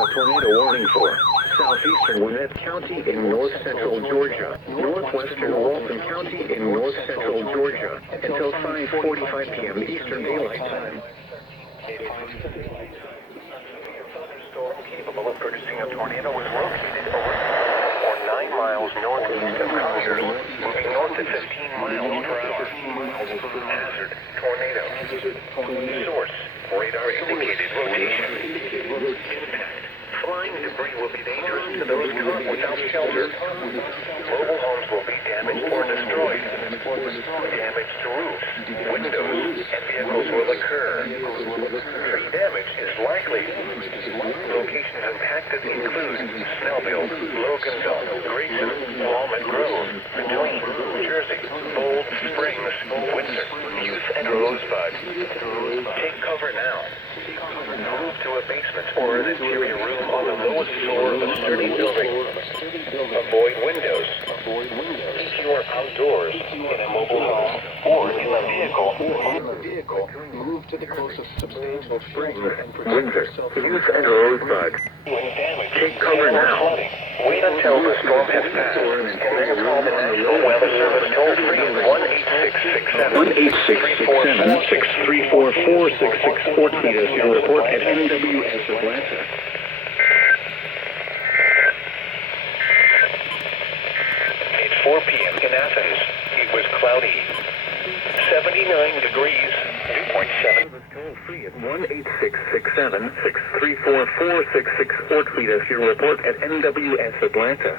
a tornado warning for southeastern Gwinnett County in north central Georgia, northwestern Walton County in north central Georgia, until 5:45 p.m. Eastern Daylight Time. Storm capable of producing a tornado was located over 9 miles northeast of Colliers, moving north at 15 miles per hour. Hazard, tornado. Source, radar indicated rotation. Impact. Flying debris will be dangerous to those caught without shelter. Mobile homes will be damaged or destroyed. Damage to roofs, windows, and vehicles will occur. Tree damage is likely. Locations impacted include Snellville, Loganville, Grayson, Walnut Grove, McLean, Jersey, Bold Springs, Windsor, Youth, and Rosebud. Take cover now. Move to a basement or an interior room on the lowest floor of a sturdy building. Avoid windows. If you are outdoors, in a mobile home, or in a vehicle, move to the closest substantial spring. Windsor, Youth, and Rosebud. Take cover now. Wait until the storm has passed, and then call the National Weather Service toll-free at 1-866-634-4664. Tweet us your report at NWS Atlanta. It's 4 p.m. in Athens. It was cloudy. 79 degrees, 2.7. Toll-free at 1-866-634-4664. Tweet us your report at NWS Atlanta.